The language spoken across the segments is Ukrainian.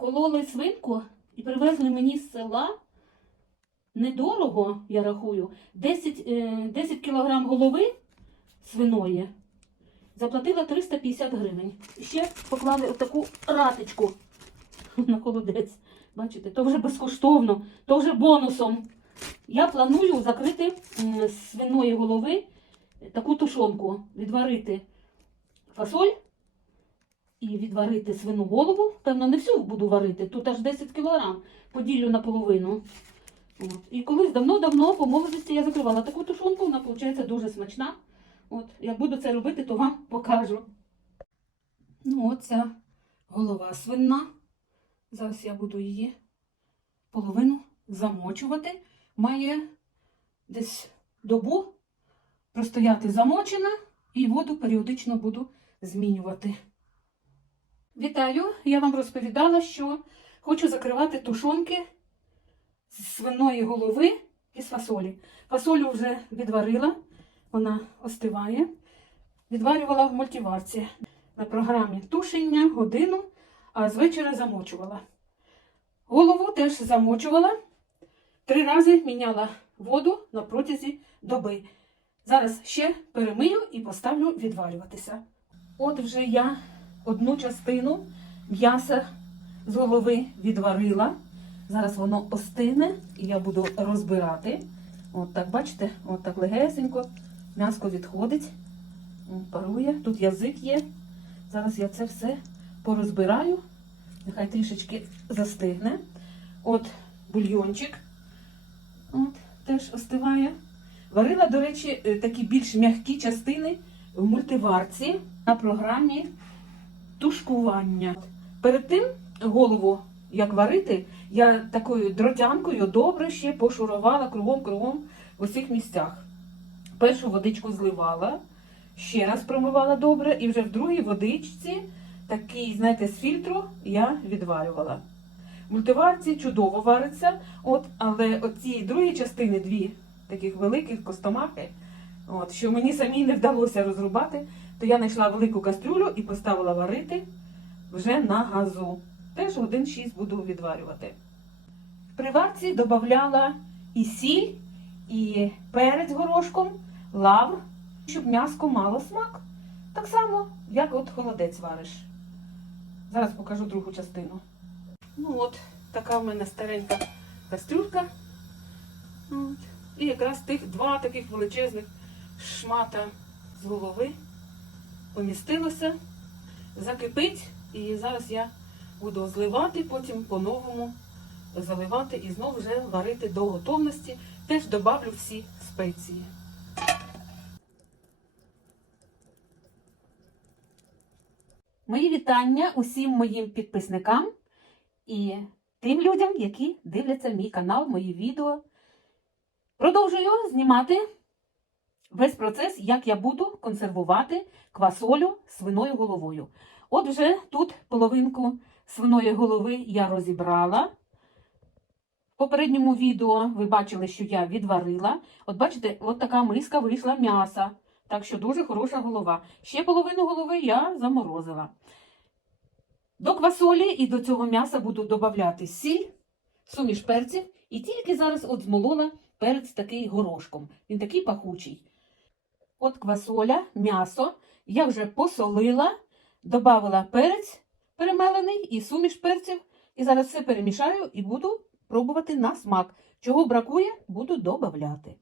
кололи свинку і привезли мені з села. Недорого, я рахую, 10, е, 10 кілограм голови свиної. Заплатила 350 гривень. І ще поклали отаку ратичку на холодець. Бачите, то вже безкоштовно, то вже бонусом. Я планую закрити з свиної голови таку тушонку, відварити фасоль і відварити свину голову. Певно, не всю буду варити, тут аж 10 кілограм, поділю наполовину. От. І колись давно-давно по молодості я закривала таку тушонку, вона виходить дуже смачна. От. Як буду це робити, то вам покажу. Ну, оця голова свинна. Зараз я буду її половину замочувати. Має десь добу простояти замочена і воду періодично буду змінювати. Вітаю! Я вам розповідала, що хочу закривати тушонки з свиної голови і з фасолі. Фасолю вже відварила, вона остиває. Відварювала в мультиварці на програмі тушення годину, а з вечора замочувала. Голову теж замочувала. Три рази міняла воду на протязі доби. Зараз ще перемию і поставлю відварюватися. От вже я одну частину м'яса з голови відварила. Зараз воно остине і я буду розбирати. От так, бачите, от так легесенько. М'яско відходить, парує. Тут язик є. Зараз я це все порозбираю. Нехай трішечки застигне. От бульйончик. От, теж остиває. Варила, до речі, е, такі більш м'які частини в мультиварці на програмі тушкування. Перед тим голову, як варити, я такою дротянкою добре ще пошурувала кругом-кругом в усіх місцях. Першу водичку зливала, ще раз промивала добре, і вже в другій водичці, такий, знаєте, з фільтру я відварювала. В мультиварці чудово вариться, от, але оці другі частини, дві таких великих костомахи, от, що мені самій не вдалося розрубати, то я знайшла велику кастрюлю і поставила варити вже на газу. Теж годин 6 буду відварювати. При варці додавала і сіль, і перець горошком, лавр, щоб м'яско мало смак. Так само, як от холодець вариш. Зараз покажу другу частину. Ну от, така в мене старенька кастрюлька. І якраз тих два таких величезних шмата з голови помістилося, закипить, і зараз я буду зливати, потім по-новому заливати і знову вже варити до готовності. Теж добавлю всі спеції. Мої вітання усім моїм підписникам і тим людям, які дивляться мій канал, мої відео. Продовжую знімати весь процес, як я буду консервувати квасолю свиною головою. От вже тут половинку свиної голови я розібрала. В попередньому відео ви бачили, що я відварила. От бачите, от така миска вийшла м'яса. Так що дуже хороша голова. Ще половину голови я заморозила. До квасолі і до цього м'яса буду додавати сіль, суміш перців. І тільки зараз от змолола перець такий горошком. Він такий пахучий. От квасоля, м'ясо. Я вже посолила, додавила перець перемелений і суміш перців. І зараз все перемішаю і буду пробувати на смак. Чого бракує, буду додавати.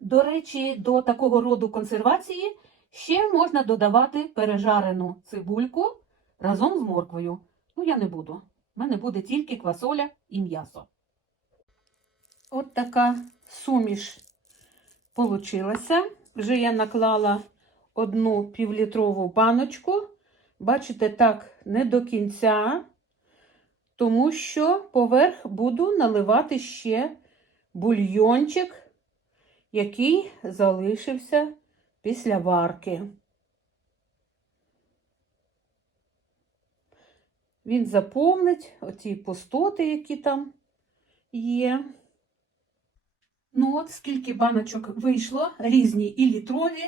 До речі, до такого роду консервації ще можна додавати пережарену цибульку разом з морквою. Ну, я не буду. У мене буде тільки квасоля і м'ясо. От така суміш получилася. Вже я наклала одну півлітрову баночку. Бачите, так, не до кінця, тому що поверх буду наливати ще бульйончик, який залишився після варки. Він заповнить оці пустоти, які там є. Ну от скільки баночок вийшло, різні і літрові,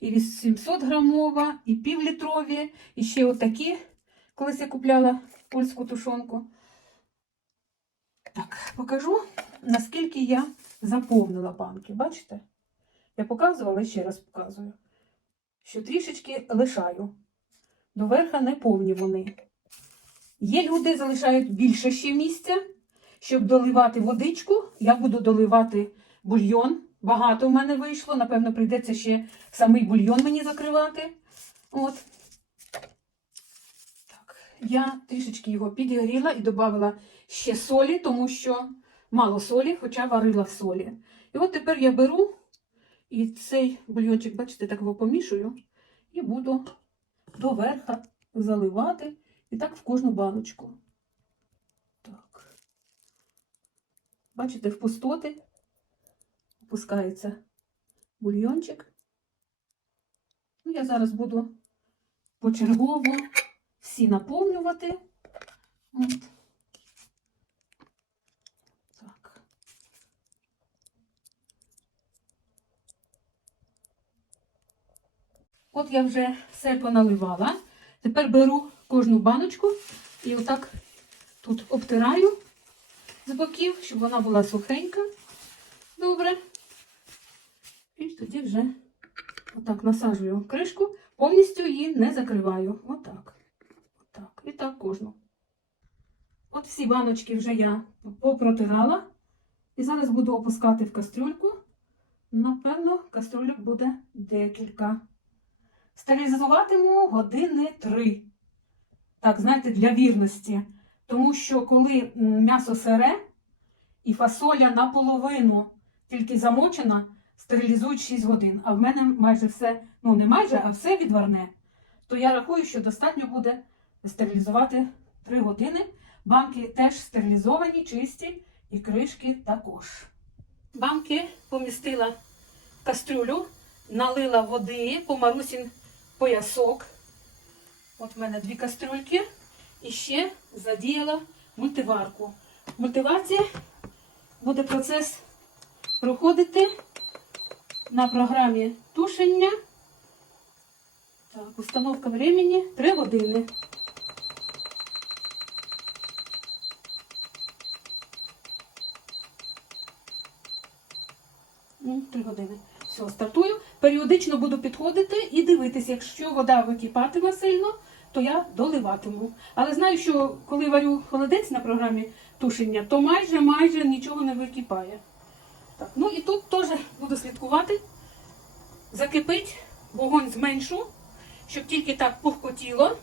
і 800 грамова, і півлітрові, і ще отакі. Колись я купляла польську тушонку. Так, покажу, наскільки я заповнила банки. Бачите? Я показувала, ще раз показую, що трішечки лишаю. Доверха не повні вони. Є люди, залишають більше ще місця, щоб доливати водичку. Я буду доливати бульйон. Багато в мене вийшло. Напевно, прийдеться ще самий бульйон мені закривати. От. Так, я трішечки його підігріла і додала ще солі, тому що мало солі, хоча варила в солі. І от тепер я беру і цей бульйончик, бачите, так його помішую, і буду доверха заливати. І так в кожну баночку. Так. Бачите, в пустоти опускається бульйончик. Ну, я зараз буду почергово всі наповнювати. От. Так. От я вже все поналивала. Тепер беру кожну баночку і отак тут обтираю з боків, щоб вона була сухенька. Добре. І тоді вже отак насаджую кришку, повністю її не закриваю. Отак. Отак. І так кожну. От всі баночки вже я попротирала. І зараз буду опускати в кастрюльку. Напевно, кастрюльок буде декілька. Стерилізуватиму години три. Так, знаєте, для вірності. Тому що коли м'ясо сире і фасоля наполовину тільки замочена, стерилізують 6 годин. А в мене майже все, ну не майже, а все відварне. То я рахую, що достатньо буде стерилізувати 3 години. Банки теж стерилізовані, чисті і кришки також. Банки помістила в кастрюлю, налила води по Марусін поясок. От в мене дві кастрюльки. І ще задіяла мультиварку. Мультиварці буде процес проходити на програмі тушення. Так, установка времени 3 години. Ну, Три години. Все, стартую. Періодично буду підходити і дивитися, якщо вода википатиме сильно, то я доливатиму. Але знаю, що коли варю холодець на програмі тушення, то майже майже нічого не википає. Так, ну і тут теж буду слідкувати. Закипить, вогонь зменшу, щоб тільки так пухкотіло.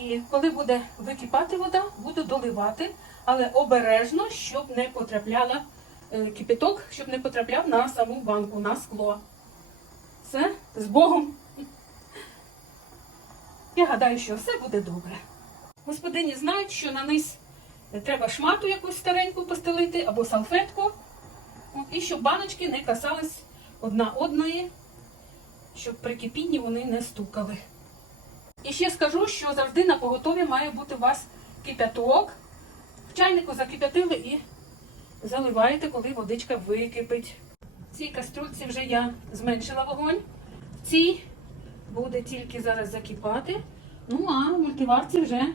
І коли буде википати вода, буду доливати, але обережно, щоб не потрапляла е, кипяток, щоб не потрапляв на саму банку, на скло. Все, з Богом. Я гадаю, що все буде добре. Господині знають, що на низ треба шмату якусь стареньку постелити або салфетку. І щоб баночки не касались одна одної, щоб при кипінні вони не стукали. І ще скажу, що завжди на поготові має бути у вас кипяток. В чайнику закип'ятили і заливаєте, коли водичка википить. В цій каструльці вже я зменшила вогонь. В цій буде тільки зараз закипати. Ну, а в мультиварці вже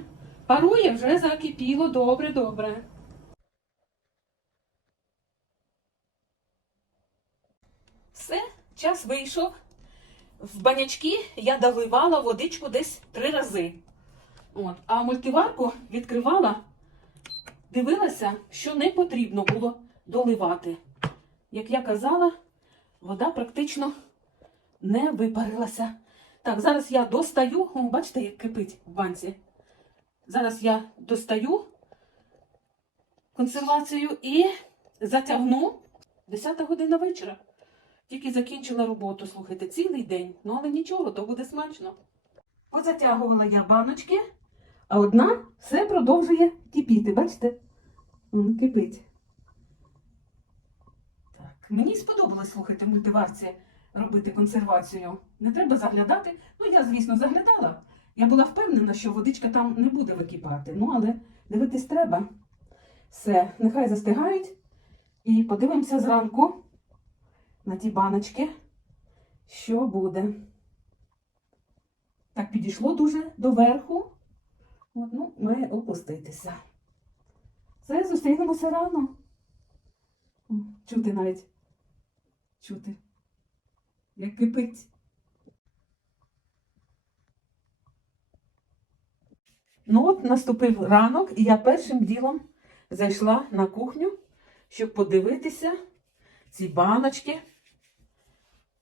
парує, вже закипіло добре, добре. Все, час вийшов. В банячки я доливала водичку десь три рази. От. А мультиварку відкривала, дивилася, що не потрібно було доливати. Як я казала, вода практично не випарилася. Так, зараз я достаю, О, бачите, як кипить в банці. Зараз я достаю консервацію і затягну 10 година вечора. Тільки закінчила роботу, слухайте, цілий день. Ну, але нічого, то буде смачно. Позатягувала я баночки, а одна все продовжує кипіти. Бачите? Воно кипить. Так, мені сподобалось, слухайте, в мультиварці робити консервацію. Не треба заглядати. Ну, я, звісно, заглядала. Я була впевнена, що водичка там не буде википати. Ну, але дивитись треба. Все, нехай застигають. І подивимося зранку на ті баночки, що буде. Так, підійшло дуже до верху. От, ну, має опуститися. Все, зустрінемося рано. Чути навіть. Чути. Як кипить. Ну от наступив ранок, і я першим ділом зайшла на кухню, щоб подивитися ці баночки,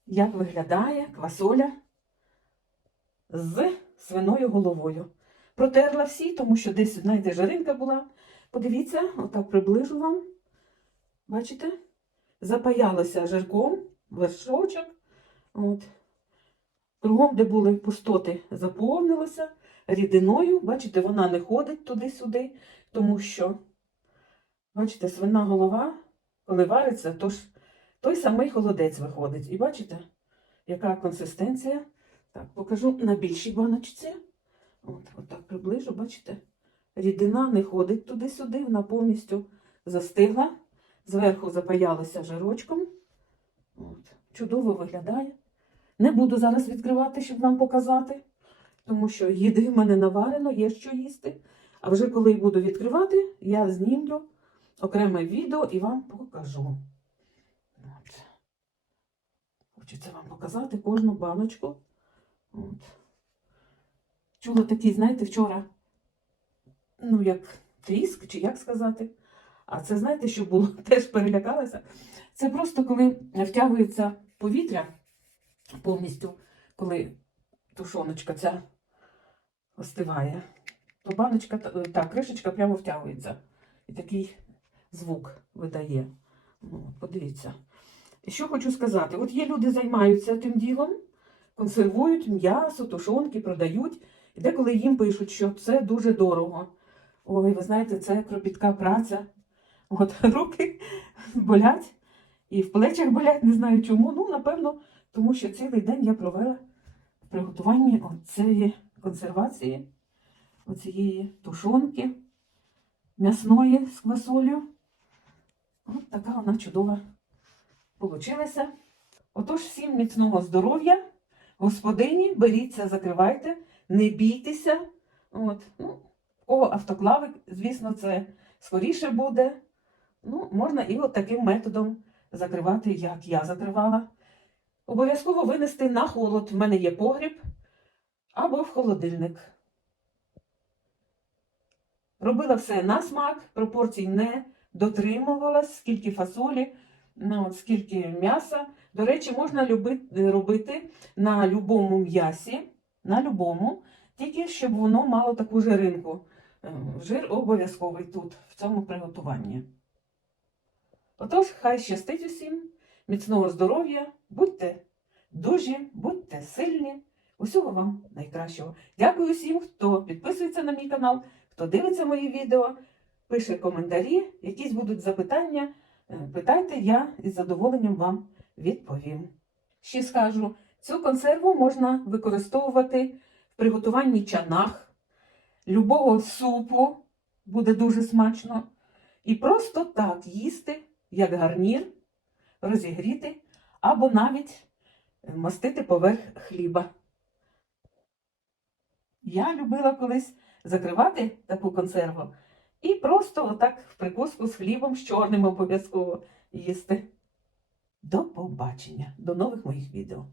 як виглядає квасоля з свиною головою. Протерла всі, тому що десь, знаєте, жаринка була. Подивіться, отак приближу вам. Бачите? Запаялося жирком, вершочок. От. Кругом, де були пустоти, заповнилося рідиною. Бачите, вона не ходить туди-сюди, тому що, бачите, свина голова, коли вариться, то ж той самий холодець виходить. І бачите, яка консистенція. Так, покажу на більшій баночці. От, от так приближу, бачите? Рідина не ходить туди-сюди, вона повністю застигла. Зверху запаялася жирочком. От, чудово виглядає. Не буду зараз відкривати, щоб вам показати, тому що їди в мене наварено, є що їсти. А вже коли буду відкривати, я знімлю окреме відео і вам покажу. От. Хочеться вам показати кожну баночку. От. Чула такий, знаєте, вчора, ну, як тріск, чи як сказати. А це, знаєте, що було? Теж перелякалася. Це просто коли втягується повітря повністю, коли тушоночка ця остиває, то баночка, та- та кришечка прямо втягується. І такий звук видає. Ну, подивіться. Що хочу сказати: от є люди займаються тим ділом, консервують м'ясо, тушонки, продають. І деколи їм пишуть, що це дуже дорого. Ой, ви знаєте, це кропітка праця. От руки болять і в плечах болять, не знаю чому. Ну, напевно, тому що цілий день я провела в приготуванні цієї консервації, оцієї тушонки м'ясної з квасолю. От така вона чудова получилася. Отож, всім міцного здоров'я, господині, беріться, закривайте, не бійтеся. От. Ну, кого автоклавик, звісно, це скоріше буде. Ну, можна і от таким методом закривати, як я закривала. Обов'язково винести на холод. В мене є погріб або в холодильник. Робила все на смак, пропорцій не дотримувалась, скільки фасолі, ну, от скільки м'яса. До речі, можна люби- робити на любому м'ясі, на любому, тільки щоб воно мало таку жиринку. Е, Жир обов'язковий тут, в цьому приготуванні. Отож, хай щастить усім, міцного здоров'я, будьте дужі, будьте сильні. Усього вам найкращого. Дякую всім, хто підписується на мій канал, хто дивиться мої відео, пише коментарі, якісь будуть запитання. Е, Питайте, я із задоволенням вам відповім. Ще скажу, цю консерву можна використовувати в приготуванні чанах, любого супу, буде дуже смачно. І просто так їсти, як гарнір, розігріти, або навіть е, мастити поверх хліба. Я любила колись закривати таку консерву і просто отак в прикуску з хлібом з чорним обов'язково їсти. До побачення, до нових моїх відео.